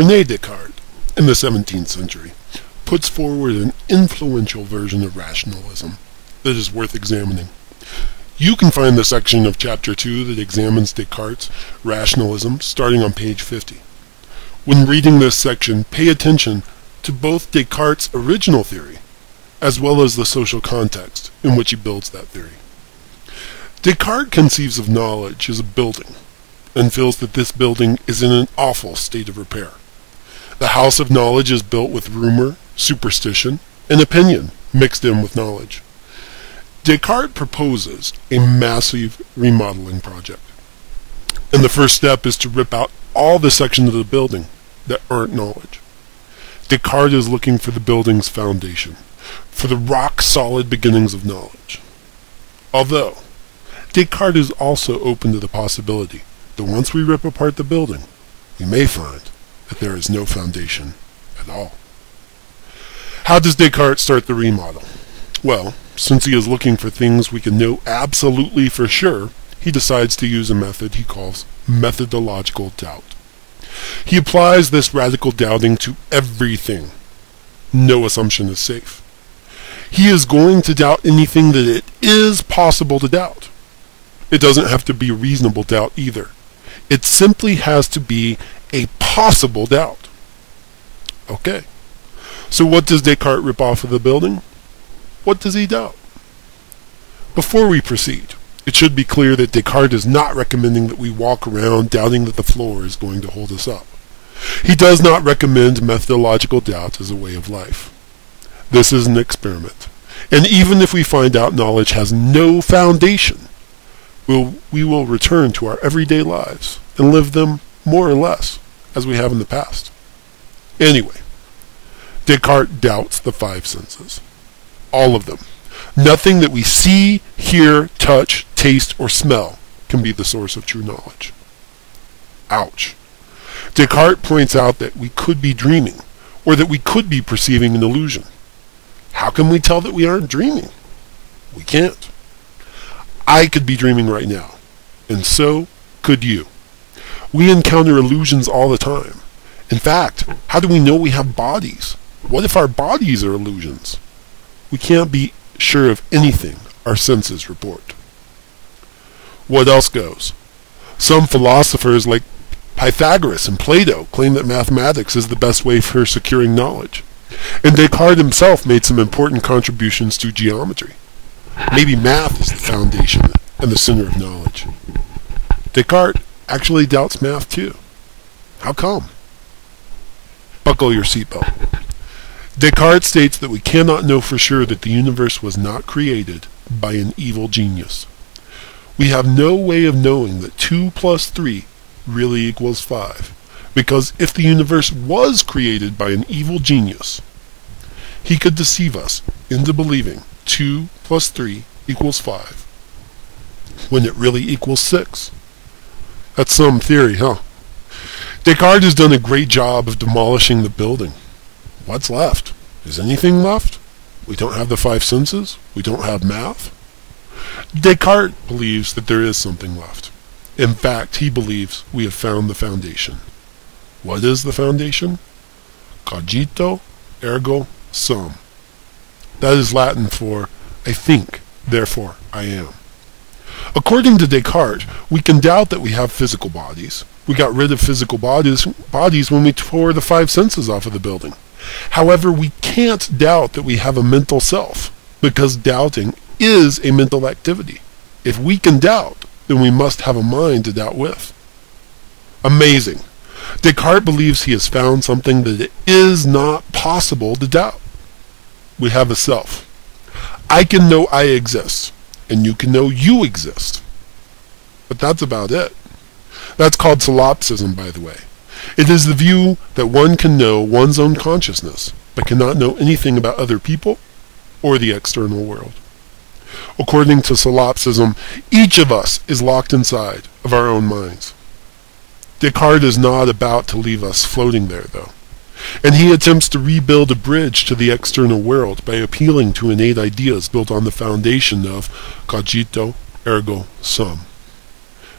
Rene Descartes, in the 17th century, puts forward an influential version of rationalism that is worth examining. You can find the section of Chapter 2 that examines Descartes' rationalism starting on page 50. When reading this section, pay attention to both Descartes' original theory as well as the social context in which he builds that theory. Descartes conceives of knowledge as a building and feels that this building is in an awful state of repair. The house of knowledge is built with rumor, superstition, and opinion mixed in with knowledge. Descartes proposes a massive remodeling project. And the first step is to rip out all the sections of the building that aren't knowledge. Descartes is looking for the building's foundation, for the rock-solid beginnings of knowledge. Although, Descartes is also open to the possibility that once we rip apart the building, we may find that there is no foundation at all. How does Descartes start the remodel? Well, since he is looking for things we can know absolutely for sure, he decides to use a method he calls methodological doubt. He applies this radical doubting to everything. No assumption is safe. He is going to doubt anything that it is possible to doubt. It doesn't have to be a reasonable doubt either. It simply has to be a possible doubt. Okay. So what does Descartes rip off of the building? What does he doubt? Before we proceed, it should be clear that Descartes is not recommending that we walk around doubting that the floor is going to hold us up. He does not recommend methodological doubt as a way of life. This is an experiment, and even if we find out knowledge has no foundation, we will return to our everyday lives and live them more or less as we have in the past. Anyway, Descartes doubts the five senses. All of them. Nothing that we see, hear, touch, taste, or smell can be the source of true knowledge. Ouch. Descartes points out that we could be dreaming, or that we could be perceiving an illusion. How can we tell that we aren't dreaming? We can't. I could be dreaming right now, and so could you. We encounter illusions all the time. In fact, how do we know we have bodies? What if our bodies are illusions? We can't be sure of anything our senses report. What else goes? Some philosophers like Pythagoras and Plato claim that mathematics is the best way for securing knowledge. And Descartes himself made some important contributions to geometry. Maybe math is the foundation and the center of knowledge. Descartes actually doubts math too. How come? Buckle your seatbelt. Descartes states that we cannot know for sure that the universe was not created by an evil genius. We have no way of knowing that 2 plus 3 really equals 5, because if the universe was created by an evil genius, he could deceive us into believing 2 plus 3 equals 5, when it really equals 6. That's some theory, huh? Descartes has done a great job of demolishing the building. What's left? Is anything left? We don't have the five senses? We don't have math? Descartes believes that there is something left. In fact, he believes we have found the foundation. What is the foundation? Cogito, ergo sum. That is Latin for I think, therefore I am. According to Descartes, we can doubt that we have physical bodies. We got rid of physical bodies when we tore the five senses off of the building. However, we can't doubt that we have a mental self, because doubting is a mental activity. If we can doubt, then we must have a mind to doubt with. Amazing. Descartes believes he has found something that it is not possible to doubt. We have a self. I can know I exist, and you can know you exist. But that's about it. That's called solipsism, by the way. It is the view that one can know one's own consciousness, but cannot know anything about other people or the external world. According to solipsism, each of us is locked inside of our own minds. Descartes is not about to leave us floating there, though, and he attempts to rebuild a bridge to the external world by appealing to innate ideas built on the foundation of cogito ergo sum.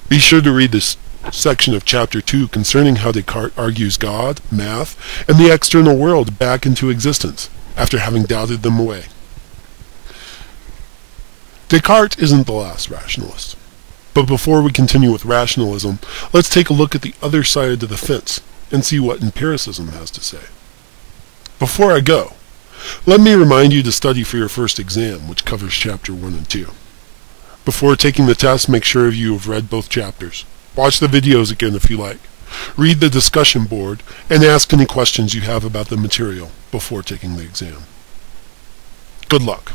Be sure to read this section of Chapter 2 concerning how Descartes argues God, math, and the external world back into existence, after having doubted them away. Descartes isn't the last rationalist. But before we continue with rationalism, let's take a look at the other side of the fence and see what empiricism has to say. Before I go, let me remind you to study for your first exam, which covers Chapter 1 and 2. Before taking the test, make sure you have read both chapters. Watch the videos again if you like. Read the discussion board, and ask any questions you have about the material before taking the exam. Good luck.